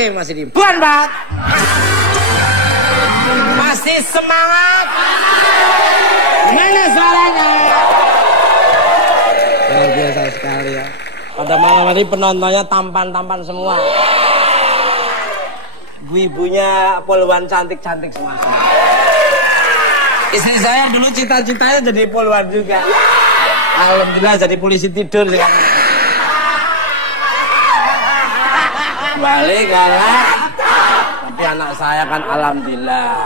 Oke masih di buan Pak. Masih semangat. Mana suaranya? Luar biasa sekali ya. Pada malam hari penontonnya tampan-tampan semua. Ibu-ibunya poluan cantik-cantik semua. Istri saya dulu cita-citanya jadi poluan juga. Alhamdulillah jadi polisi tidur sekarang. Balik galak. Tapi anak saya kan alhamdulillah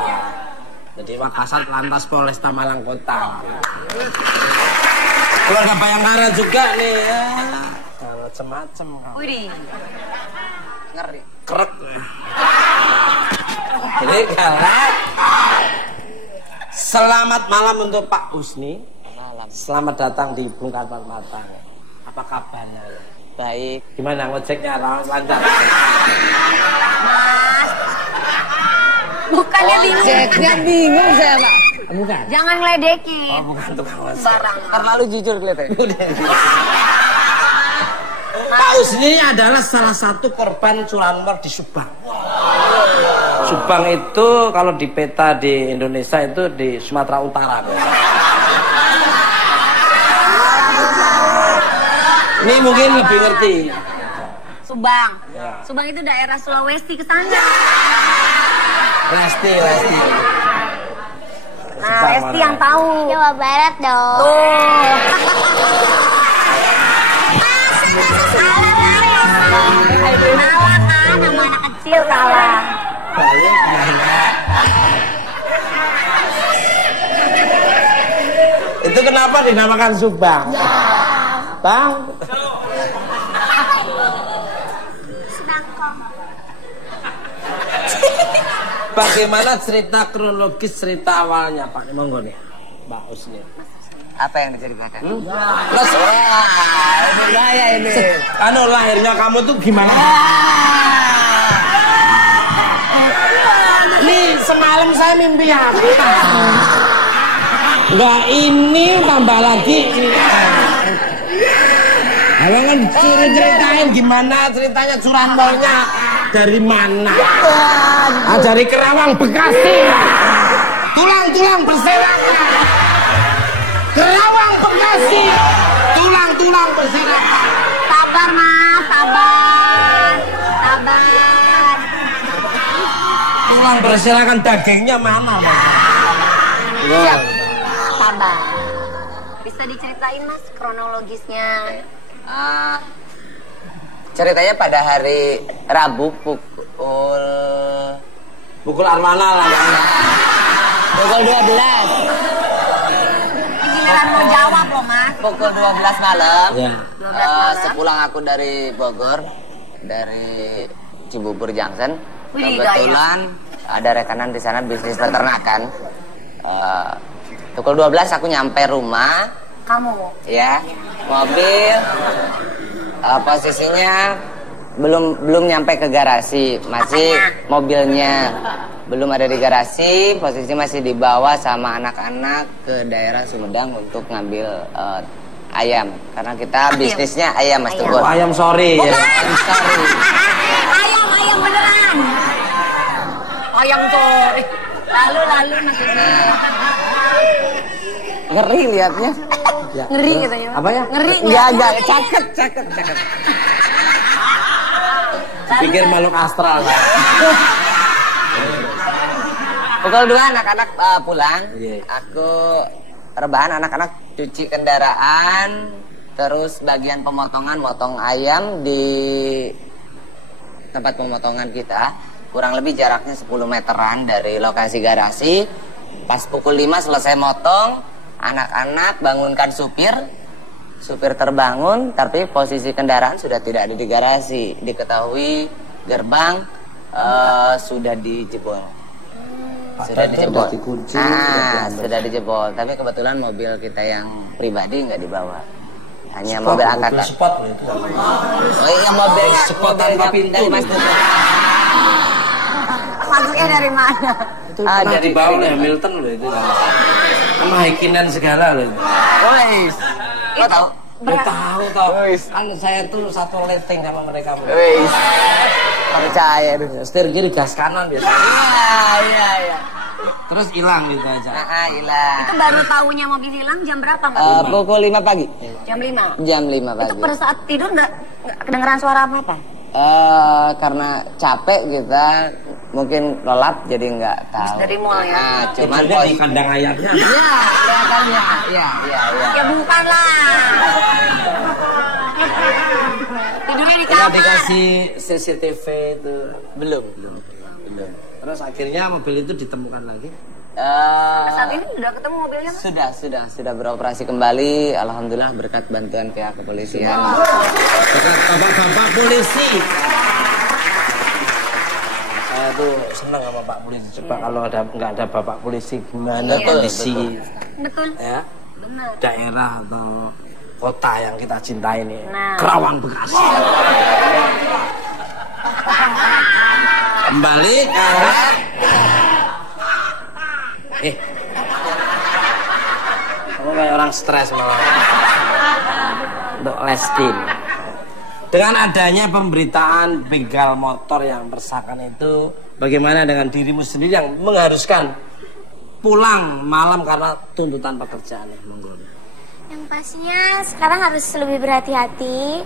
jadi Wakasat Lantas Polresta Malang Kota. Keluarga Bayangkara juga nih ya. Macem-macem. Wih, Ngeri. Kerek. Ini galak. Selamat malam untuk Pak Husni. Malam. Selamat datang di Bungkar Matang. Apa kabarnya? Baik. Gimana ngojeknya lancar? bukannya bingung. Ceknya bingung saya, Pak. Bukan. Jangan ngeledekin. Oh, bukan tukang ojek. Barang. Terlalu jujur kelihatannya. Pak Husni adalah salah satu korban curanmor di Subang. Subang itu kalau di peta di Indonesia itu di Sumatera Utara. Ini mungkin lebih ngerti. Subang. Ya. Subang itu daerah Sulawesi ke sana. Lesti. Nah, Subang Lesti mana? yang tahu. Jawa Barat dong. Tuh. Salah kan, nama anak kecil salah. Itu kenapa dinamakan Subang? Bang? Bagaimana cerita kronologis cerita awalnya Pak? Monggo nih, Mbak Husni. Apa yang diceritakan? Terus, Ini saya ini. anu lahirnya kamu tuh gimana? Nih semalam saya mimpi apa? Enggak ini tambah lagi. Abang kan suruh ceritain gimana ceritanya curanmornya dari mana? Ah, dari Kerawang Bekasi. Tulang-tulang berserakan. Kerawang Bekasi. Tulang-tulang berserakan. Sabar mas, sabar. Sabar. Tulang berserakan dagingnya mana mas? Siap. Sabar. Bisa diceritain mas kronologisnya? Ceritanya pada hari Rabu Pukul armana lah. pukul 12. Giliran mau jawab loh mas. Pukul 12 malam. Ya. Sepulang aku dari Bogor, dari Cibubur Junction, Wih, kebetulan ada rekanan di sana bisnis peternakan. Pukul 12 aku nyampe rumah, Kamu. ya, mobil posisinya belum nyampe ke garasi, masih mobilnya belum ada di garasi, posisi masih dibawa sama anak-anak ke daerah Sumedang untuk ngambil ayam, karena kita bisnisnya ayam Mas Teguh. Oh, ayam sorry ya. Sorry. Ayam beneran. Ayam sorry. Lalu maksudnya. Ngeri liatnya. Ya. Ngeri katanya. Apa ya? Ngeri. Enggak, cakep. Pikir makhluk astral. Pukul 2 anak-anak pulang. Iya. Aku rebahan, anak-anak cuci kendaraan, terus bagian pemotongan, motong ayam di tempat pemotongan kita. Kurang lebih jaraknya 10 meteran dari lokasi garasi. Pas pukul 5 selesai motong, anak-anak bangunkan supir. Supir terbangun, tapi posisi kendaraan sudah tidak ada di garasi. Diketahui gerbang sudah dijebol. Sudah dijebol. Dikunci, Sudah dijebol. Tapi kebetulan mobil kita yang pribadi nggak dibawa. Hanya Spot, mobil mobil angkatan. spot loh itu. Oh iya, mobilnya Spot tanpa pintu. dari Mas Teguh. Masuknya dari mana? Itu pernah dari dibawa oleh Hamilton loh itu. Sama Heikkinen segala loh. Wes. Kau tahu? Tahu. Kan saya tuh satu letting sama mereka. Wes. percaya tuh. Setir kiri gas kanan biasa. Iya. Terus hilang gitu aja. Hilang. Itu baru tahunya mobil hilang jam berapa, Mas? Pukul 5 pagi. Jam 5. Jam 5 pagi. Itu pada saat tidur nggak kedengeran suara apa-apa? Karena capek kita mungkin lelap jadi nggak tahu. Dari mall ya. Cuman di kandang ayamnya. Iya, kelihatannya. Iya. Ya bukan lah. Tidurnya di Kita kamar. dikasih CCTV itu Belum. Terus akhirnya mobil itu ditemukan lagi. Saat ini udah ketemu mobilnya, Mas? Sudah beroperasi kembali. Alhamdulillah berkat bantuan pihak kepolisian. Dekat bapak-bapak polisi. Saya tuh senang sama Pak Polisi. Coba kalau nggak ada bapak polisi gimana kondisi Betul. ya Benar. daerah atau kota yang kita cintai ini. Nah. Kerawang Bekasi. Kembali ke kamu kayak orang stres malah. Untuk Lestin. Dengan adanya pemberitaan begal motor yang bersahkan itu, bagaimana dengan dirimu sendiri yang mengharuskan pulang malam karena tuntutan pekerjaan? Monggo. Yang pastinya sekarang harus lebih berhati-hati.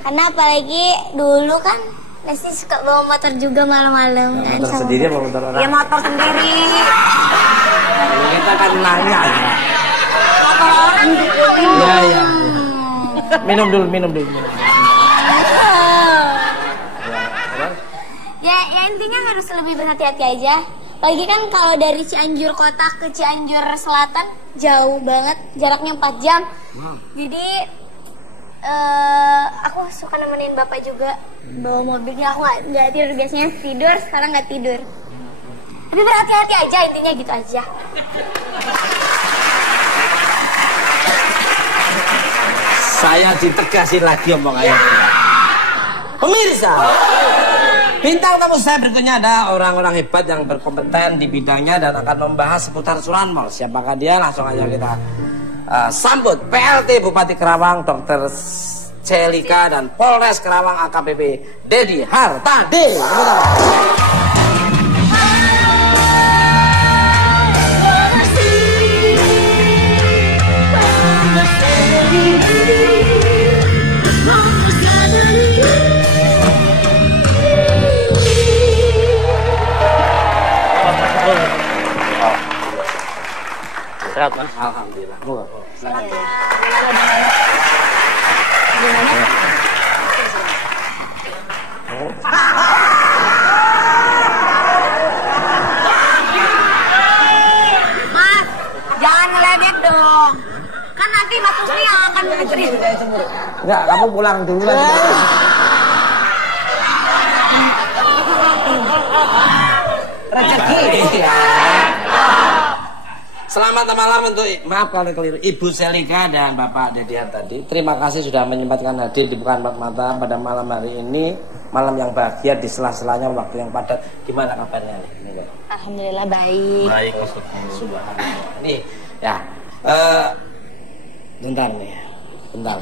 Karena apalagi dulu kan Lesti suka bawa motor juga malam-malam. kan, Motor sama sendiri apa motor orang? Ya motor sendiri. Kita kan nanya aja. Motor orang juga. Iya. Minum dulu. Ya intinya harus lebih berhati-hati aja. Apalagi kan kalau dari Cianjur kota ke Cianjur Selatan jauh banget, jaraknya 4 jam. Jadi aku suka nemenin bapak juga bawa mobilnya. Aku nggak tidur, biasanya tidur, sekarang nggak tidur. Tapi berhati-hati aja, intinya gitu aja. Saya ditegasin lagi omongannya. Pemirsa, bintang tamu saya berikutnya ada orang-orang hebat yang berkompeten di bidangnya dan akan membahas seputar curanmor. Siapakah dia? Langsung aja kita sambut PLT Bupati Kerawang Dr. Celika dan Polres Kerawang AKBP Dedi Hartadi. Sehat, Mas. Alhamdulillah. Mas, jangan ngeledek dong. Kan nanti Mas Husni yang akan memberi. Enggak, kamu pulang dulu lagi. Rezeki. Selamat malam untuk maaf kalau keliru Ibu Celika dan Bapak Dedi Hartadi. Terima kasih sudah menyempatkan hadir di Bukan Empat Mata pada malam hari ini, malam yang bahagia di sela-selanya waktu yang padat. Gimana kabarnya nih? Alhamdulillah baik. Baik, subhanallah. Nih, ya. Bentar nih. Bentar.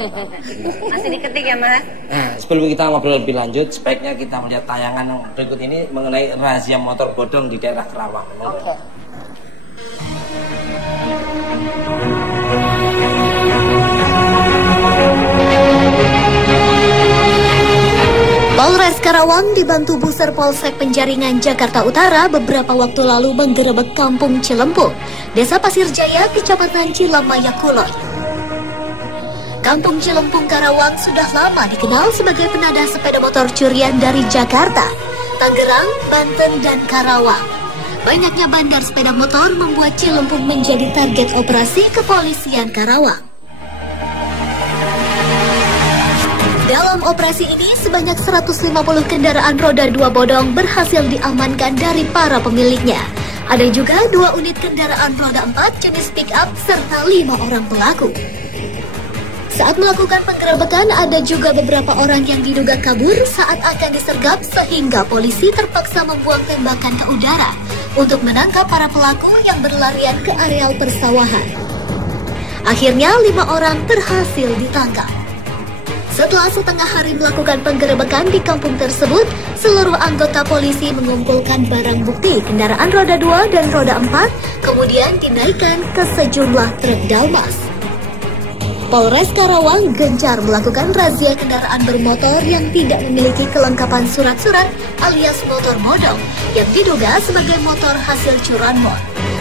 Masih diketik ya, Mas? Nah, sebelum kita ngobrol lebih lanjut, sebaiknya kita melihat tayangan yang berikut ini mengenai rahasia motor bodong di daerah Kerawang. Oke. Polres Karawang dibantu Buser Polsek Penjaringan Jakarta Utara beberapa waktu lalu menggerebek Kampung Cilempung, Desa Pasir Jaya, Kecamatan Cilamaya Kulon. Kampung Cilempung Karawang sudah lama dikenal sebagai penadah sepeda motor curian dari Jakarta, Tangerang, Banten, dan Karawang. Banyaknya bandar sepeda motor membuat Cilempung menjadi target operasi kepolisian Karawang. Dalam operasi ini, sebanyak 150 kendaraan roda 2 bodong berhasil diamankan dari para pemiliknya. Ada juga 2 unit kendaraan roda 4 jenis pick-up serta 5 orang pelaku. Saat melakukan penggerebekan, ada juga beberapa orang yang diduga kabur saat akan disergap sehingga polisi terpaksa membuang tembakan ke udara untuk menangkap para pelaku yang berlarian ke areal persawahan. Akhirnya 5 orang berhasil ditangkap. Setelah setengah hari melakukan penggerebekan di kampung tersebut, seluruh anggota polisi mengumpulkan barang bukti kendaraan roda 2 dan roda 4, kemudian dinaikkan ke sejumlah truk Dalmas. Polres Karawang gencar melakukan razia kendaraan bermotor yang tidak memiliki kelengkapan surat-surat alias motor bodong yang diduga sebagai motor hasil curanmor,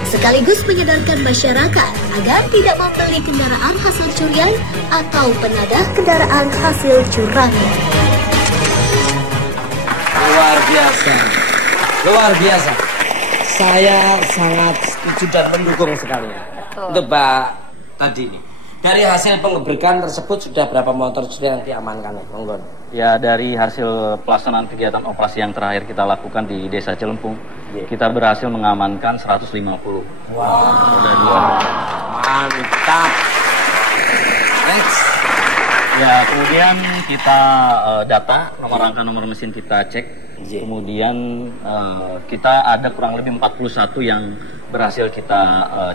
sekaligus menyadarkan masyarakat agar tidak membeli kendaraan hasil curian atau penadah kendaraan hasil curanmor. Luar biasa. Saya sangat setuju dan mendukung sekali untuk Mbak tadi ini. Dari hasil penggerebekan tersebut sudah berapa motor sudah yang diamankan, Monggo? Ya, dari hasil pelaksanaan kegiatan operasi yang terakhir kita lakukan di Desa Celempung, kita berhasil mengamankan 150. Roda 2. Mantap. Next. Ya, kemudian kita data nomor rangka nomor mesin kita cek. Kemudian kita ada kurang lebih 41 yang berhasil kita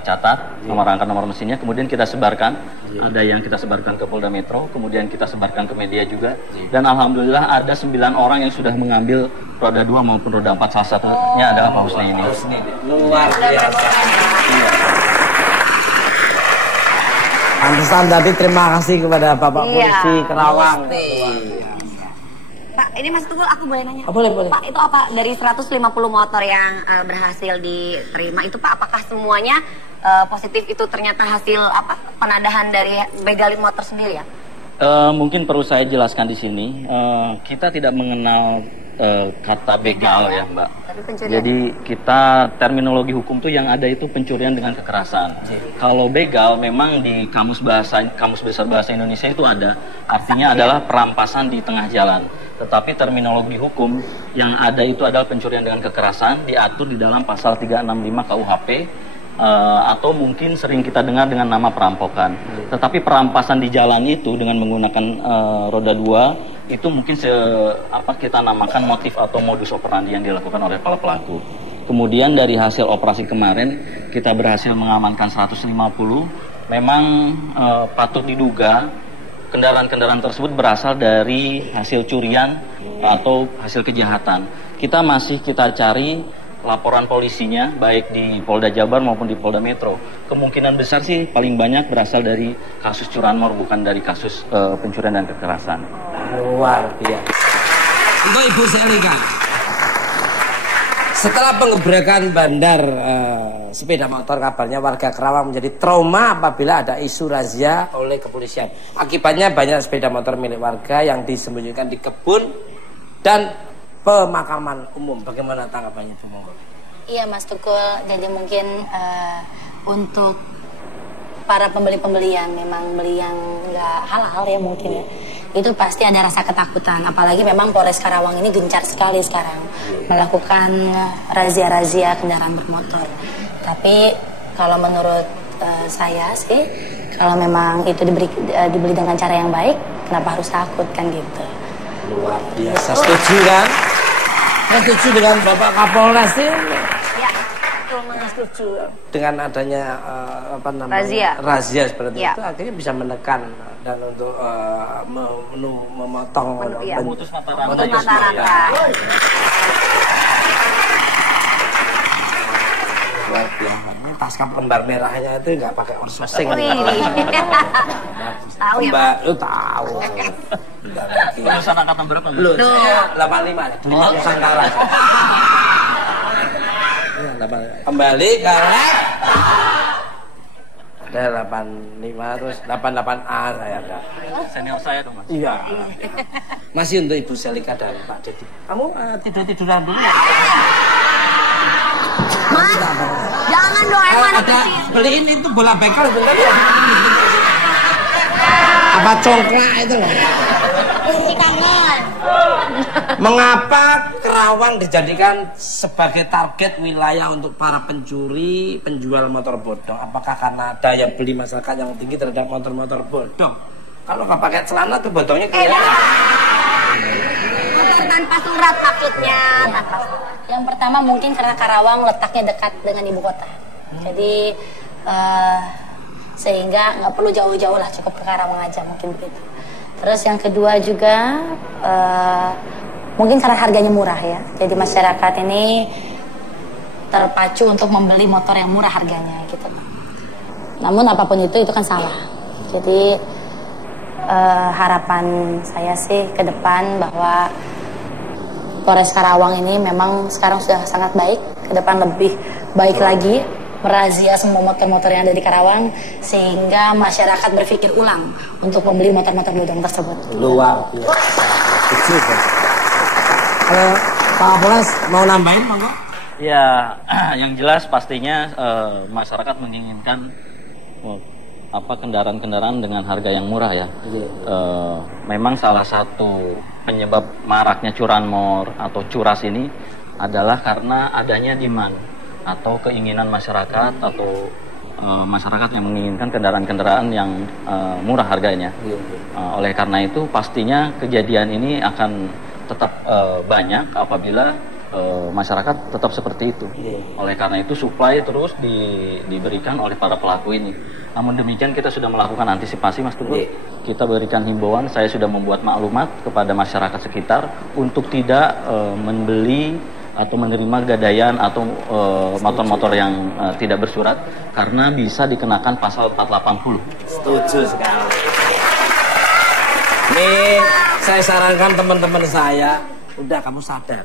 catat nomor rangka nomor mesinnya. Kemudian kita sebarkan. Ada yang kita sebarkan ke Polda Metro, kemudian kita sebarkan ke media juga. Dan alhamdulillah ada 9 orang yang sudah mengambil roda 2 maupun roda 4. Salah satunya adalah Pak Husni ini. Luar biasa. Pantesan tadi terima kasih kepada Bapak Polisi Karawang. Pak, ini Mas Tunggu, aku boleh nanya? Boleh. Pak, itu apa dari 150 motor yang berhasil diterima itu Pak, apakah semuanya positif itu ternyata hasil apa penadahan dari begal motor sendiri ya? Mungkin perlu saya jelaskan di sini. Kita tidak mengenal kata begal ya, Mbak. Jadi kita terminologi hukum tuh yang ada itu pencurian dengan kekerasan. Kalau begal memang di kamus besar bahasa Indonesia itu ada, artinya adalah perampasan di tengah jalan. Tetapi terminologi hukum yang ada itu adalah pencurian dengan kekerasan, diatur di dalam pasal 365 KUHP. Atau mungkin sering kita dengar dengan nama perampokan. Tetapi perampasan di jalan itu dengan menggunakan roda 2 itu mungkin kita namakan motif atau modus operandi yang dilakukan oleh para pelaku. Kemudian dari hasil operasi kemarin kita berhasil mengamankan 150. Memang patut diduga kendaraan-kendaraan tersebut berasal dari hasil curian atau hasil kejahatan. Kita cari laporan polisinya baik di Polda Jabar maupun di Polda Metro. Kemungkinan besar sih paling banyak berasal dari kasus curanmor, bukan dari kasus pencurian dan kekerasan. Luar biasa. Untuk Ibu Selika, setelah penggebrakan bandar sepeda motor, kabarnya warga Karawang menjadi trauma apabila ada isu razia oleh kepolisian. Akibatnya banyak sepeda motor milik warga yang disembunyikan di kebun dan pemakaman umum. Bagaimana tanggapannya itu? Iya Mas Tukul, jadi mungkin untuk para pembeli-pembeli yang memang beli yang nggak halal ya mungkin ya, itu pasti ada rasa ketakutan. Apalagi memang Polres Karawang ini gencar sekali sekarang melakukan razia-razia kendaraan bermotor. Tapi kalau menurut saya sih, kalau memang itu dibeli dengan cara yang baik, kenapa harus takut kan gitu. Luar biasa. Setuju kan? Setuju dengan Bapak Kapolres sih? Ya, setuju. Dengan adanya razia seperti itu, akhirnya bisa menekan dan untuk memotong, memutus mata rantai. Luar biasa. Ini taskap lembar merahnya itu nggak pakai oursosing. Tahu ya? Mbak, lu tahu. Lulusan angkatan berapa? Belum. 85. Dulu Nusantara. Kembali ke ada 85 terus 88A saya ada. Senior saya dong Mas. Iya. Masih untuk Ibu Selika dan Pak Dedi. Kamu tidur-tiduran dulu ya? Mas, jangan dong, emang ada beliin itu bola bekel bentar. Apa congklak itu loh. kangen. Mengapa Karawang dijadikan sebagai target wilayah untuk para pencuri, penjual motor bodong? Apakah karena daya beli masyarakat yang tinggi terhadap motor-motor bodong? Kalau nggak pakai celana tuh bodongnya kelihatan. Motor tanpa surat maksudnya. Yang pertama mungkin karena Karawang letaknya dekat dengan ibu kota. Jadi sehingga nggak perlu jauh-jauh lah, cukup ke Karawang aja mungkin begitu. Terus yang kedua juga mungkin karena harganya murah ya. Jadi masyarakat ini terpacu untuk membeli motor yang murah harganya gitu. Namun apapun itu kan salah. Jadi harapan saya sih ke depan bahwa Polres Karawang ini memang sekarang sudah sangat baik, ke depan lebih baik lagi, merazia semua motor-motor yang ada di Karawang sehingga masyarakat berpikir ulang untuk membeli motor-motor bodong tersebut. Luar biasa. Pak Kapolres mau nambahin monggo? Ya, yang jelas pastinya masyarakat menginginkan kendaraan-kendaraan dengan harga yang murah ya. Memang salah satu penyebab maraknya curanmor atau curas ini adalah karena adanya demand atau keinginan masyarakat atau masyarakat yang menginginkan kendaraan-kendaraan yang murah harganya. Oleh karena itu pastinya kejadian ini akan tetap banyak apabila masyarakat tetap seperti itu. Oleh karena itu supply terus diberikan oleh para pelaku ini. Namun demikian kita sudah melakukan antisipasi Mas Teguh. Kita berikan himbauan, saya sudah membuat maklumat kepada masyarakat sekitar untuk tidak membeli atau menerima gadaian atau motor-motor yang tidak bersurat karena bisa dikenakan pasal 480. Setuju sekali. Nih, saya sarankan teman-teman saya, udah kamu sadar.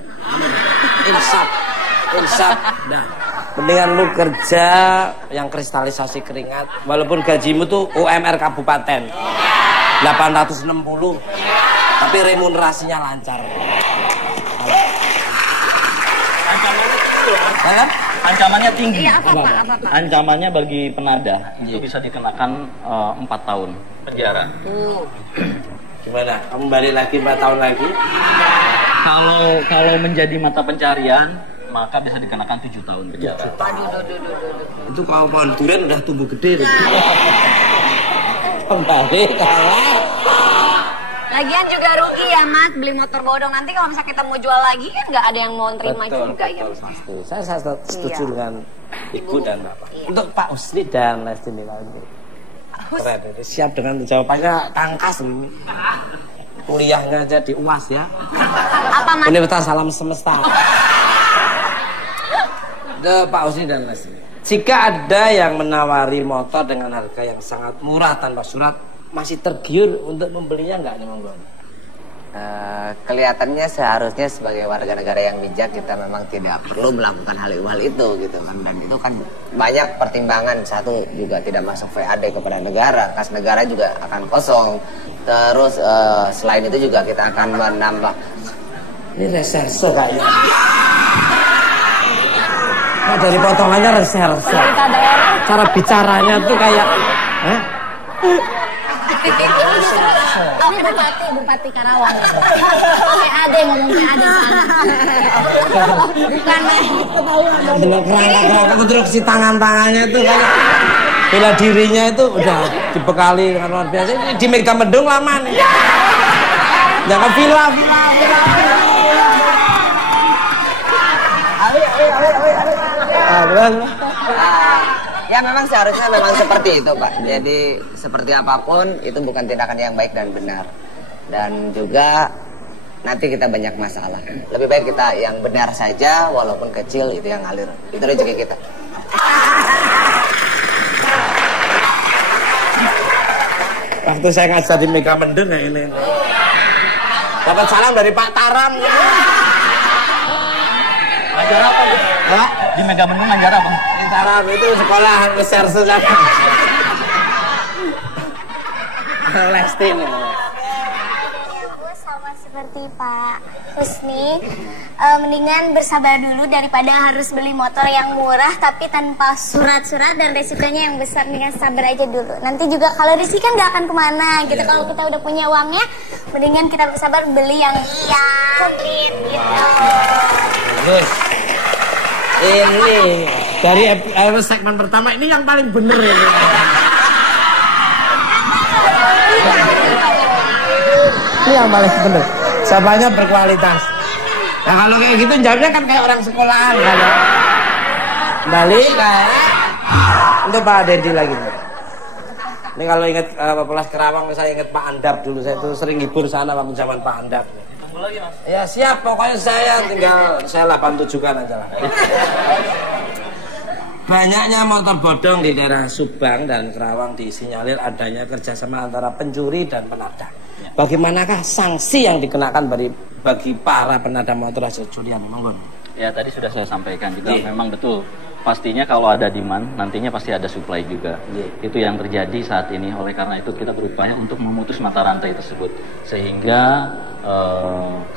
Insaf. Nah, mendingan lu kerja yang kristalisasi keringat, walaupun gajimu tuh UMR kabupaten 860, tapi remunerasinya lancar. Ancamannya tinggi. Iya, apa? Ancamannya bagi penadah itu bisa dikenakan 4 tahun penjara. Gimana? Kamu balik lagi 4 tahun lagi? Kalau menjadi mata pencarian maka bisa dikenakan 7 tahun penjara. Itu kalau pohon durian udah tumbuh gede. Kembali kalah. Lagian juga rugi ya Mas beli motor bodong. Nanti kalau misalnya kita mau jual lagi kan nggak ada yang mau terima juga ya. Pasti. Saya setuju dengan Ibu dan Bapak. Untuk Pak Usni dan Lesti lagi. Keren, siap dengan jawabannya tangkas ini. Kuliahnya aja di UAS ya. Apa Mas? Universitas Alam Semesta. Pak Usni dan Lesti. Jika ada yang menawari motor dengan harga yang sangat murah tanpa surat, masih tergiur untuk membelinya nggak nih Monggo? Kelihatannya seharusnya sebagai warga negara yang bijak kita memang tidak perlu melakukan hal itu gitu kan, dan itu kan banyak pertimbangan. Satu juga tidak masuk VAD kepada negara, kas negara juga akan kosong. Terus selain itu juga kita akan menambah. Ini reserse kayaknya. Nah, dari potongannya reserse. Cara bicaranya tuh kayak Bupati Karawang. Ada yang ngomongnya ada sana. Bukan dengan kerangka konstruksi tangannya tuh kayak bela dirinya itu udah dibekali dengan luar biasa. Ini di Megamendung lama nih. Jangan villa. Ya memang seharusnya memang seperti itu Pak. Jadi seperti apapun itu bukan tindakan yang baik dan benar. Dan juga nanti kita banyak masalah. Lebih baik kita yang benar saja walaupun kecil itu yang ngalir. Itu rezeki kita. Waktu saya ngajar di Megamendung ya ini. Dapat salam dari Pak Taram. Ajar apa? Hah? Di Megamendung ajar apa? Taram itu sekolah reserse sana. Lesti nih. Sama seperti Pak Husni, mendingan bersabar dulu daripada harus beli motor yang murah tapi tanpa surat-surat dan resikonya yang besar. Mendingan sabar aja dulu. Nanti juga kalau rezeki kan nggak akan kemana gitu. Kalau kita udah punya uangnya, mendingan kita bersabar beli yang komplit gitu. Terus ini dari segmen pertama ini yang paling bener ini. Ini yang paling bener. Jawabannya berkualitas. Nah kalau kayak gitu jawabnya kan kayak orang sekolahan kan. Balik kayak. Untuk Pak Dedi lagi. Ini kalau ingat Polres Karawang, saya ingat Pak Andap dulu. Saya tuh sering hibur sana waktu zaman Pak Andap. Ya siap, pokoknya saya lah bantu juga aja lah. Banyaknya motor bodong di daerah Subang dan Karawang disinyalir adanya kerjasama antara pencuri dan penadah. Bagaimanakah sanksi yang dikenakan bagi para penadah motor hasil curian? Monggo. Ya tadi sudah saya sampaikan juga, memang betul. Pastinya kalau ada demand, nantinya pasti ada supply juga. Itu yang terjadi saat ini. Oleh karena itu kita berupaya untuk memutus mata rantai tersebut. Sehingga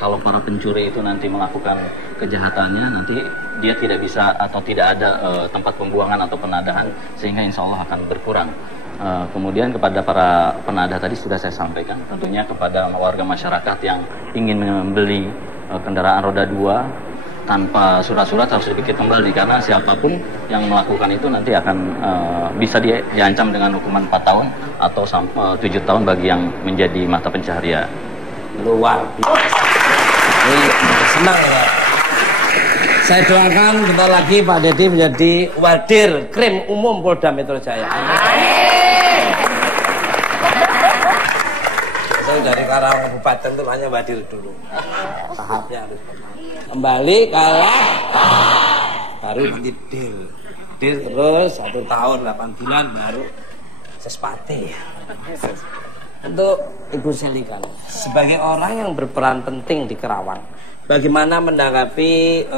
kalau para pencuri itu nanti melakukan kejahatannya, nanti dia tidak bisa atau tidak ada tempat pembuangan atau penadahan, sehingga insya Allah akan berkurang. Kemudian kepada para penadah tadi sudah saya sampaikan, tentunya kepada warga masyarakat yang ingin membeli kendaraan roda 2 tanpa surat-surat harus dipikir kembali, karena siapapun yang melakukan itu nanti akan bisa diancam dengan hukuman 4 tahun atau 7 tahun bagi yang menjadi mata pencaharian. Luar biasa. Ini senang ya. Saya doakan bentar lagi Pak Dedi menjadi Wadir Krim Umum Polda Metro Jaya. Saya dari Karawang Kabupaten itu hanya Wadir dulu. Tahapnya harus kembali kalah baru nanti deal terus 1 tahun 8 bulan baru sespati. Untuk Ibu Selika sebagai orang yang berperan penting di Karawang, bagaimana menanggapi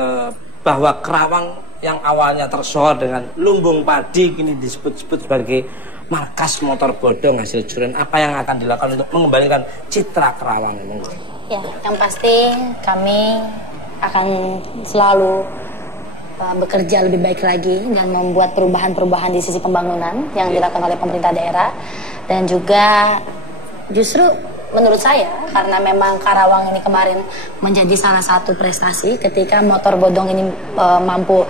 bahwa Karawang yang awalnya tersohor dengan lumbung padi kini disebut-sebut sebagai markas motor bodong hasil curian? Apa yang akan dilakukan untuk mengembalikan citra Karawang? Ya, yang pasti kami akan selalu bekerja lebih baik lagi dan membuat perubahan-perubahan di sisi pembangunan yang dilakukan oleh pemerintah daerah. Dan juga justru menurut saya, karena memang Karawang ini kemarin menjadi salah satu prestasi ketika motor bodong ini mampu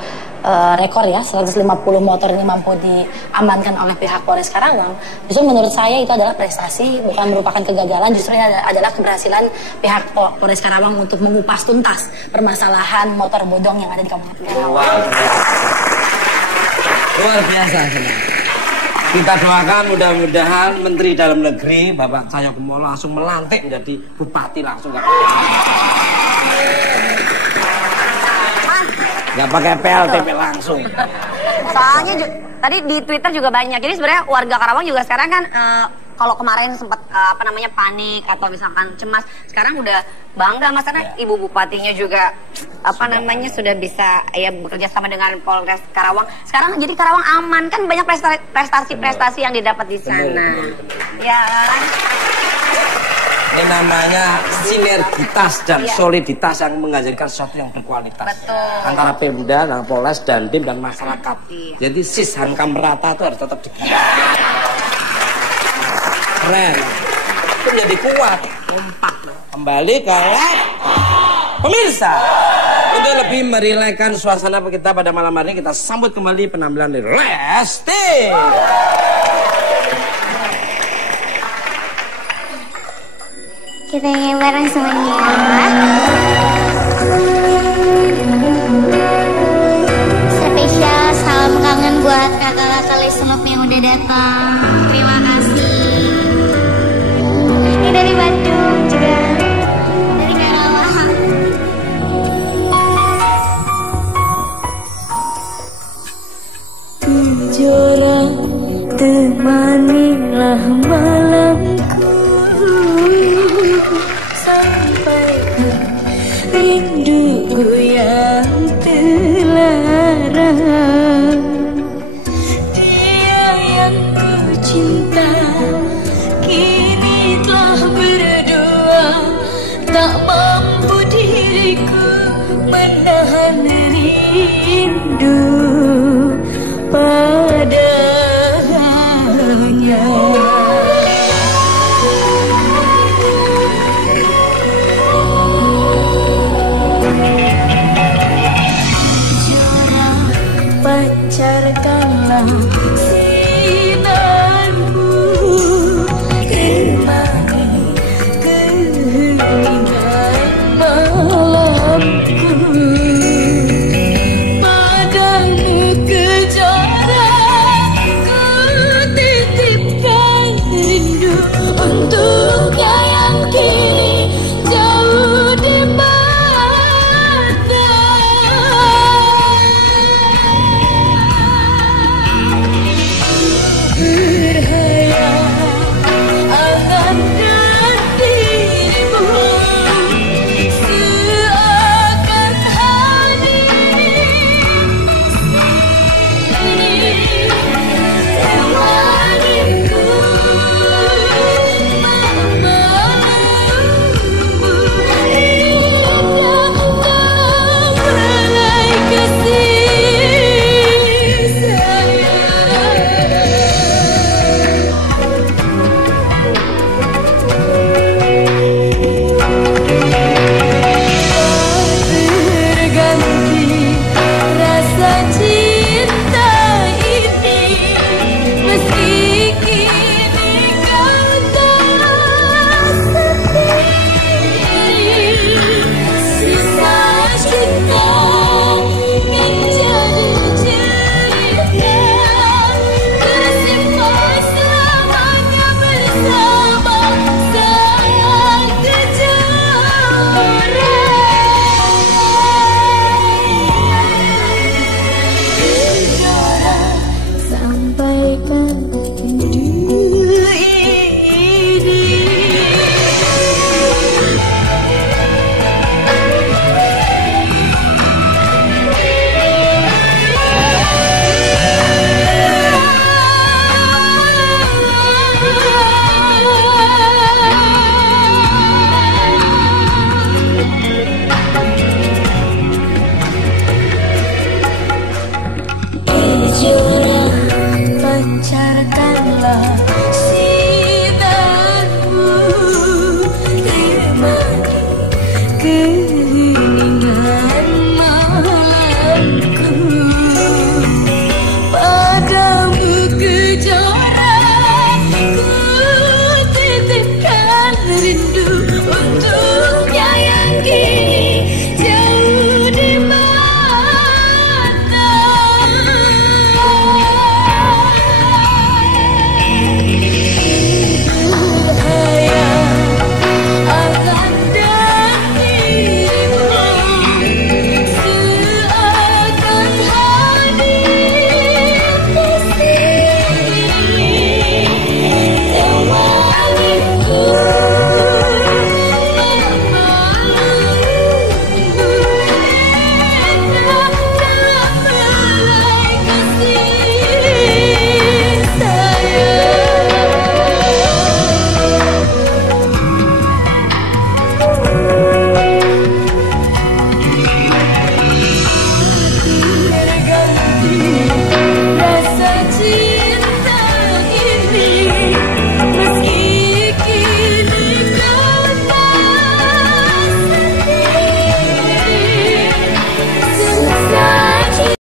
rekor ya, 150 motor ini mampu diamankan oleh pihak Polres Karawang. Justru menurut saya itu adalah prestasi, bukan merupakan kegagalan. Justru ini adalah keberhasilan pihak Polres Karawang untuk mengupas tuntas permasalahan motor bodong yang ada di Kabupaten Karawang. Luar biasa. Kita doakan mudah-mudahan Menteri Dalam Negeri Bapak Cahyokumolo langsung melantik menjadi bupati langsung. Nggak pakai PLTP langsung. Soalnya tadi di Twitter juga banyak. Jadi sebenarnya warga Karawang juga sekarang kan kalau kemarin sempat panik atau misalkan cemas, sekarang udah bangga Mas, karena Ibu Bupatinya juga sudah bisa ya bekerja sama dengan Polres Karawang. Sekarang jadi Karawang aman, kan banyak prestasi-prestasi yang didapat di sana. Ya. Ini namanya sinergitas dan soliditas yang menghasilkan sesuatu yang berkualitas. Betul. Antara Pemda, dan Polres, Dandim, dan masyarakat. Jadi sis hankam merata itu harus tetap digerak. Keren. Itu menjadi kuat. Kompak. Kembali ke pemirsa. Itu lebih merilaikan suasana kita pada malam hari ini. Kita sambut kembali penampilan dari Lesti. Kita nyanyi bareng semuanya. Spesial salam kangen buat kakak-kakak Listenop yang udah datang. Terima kasih. Ini dari Bandung juga, dari Karawang. Kejora temanilah malamku sampai ke rinduku yang terlarang. Dia yang ku cinta kini telah berdua, tak mampu diriku menahan rindu.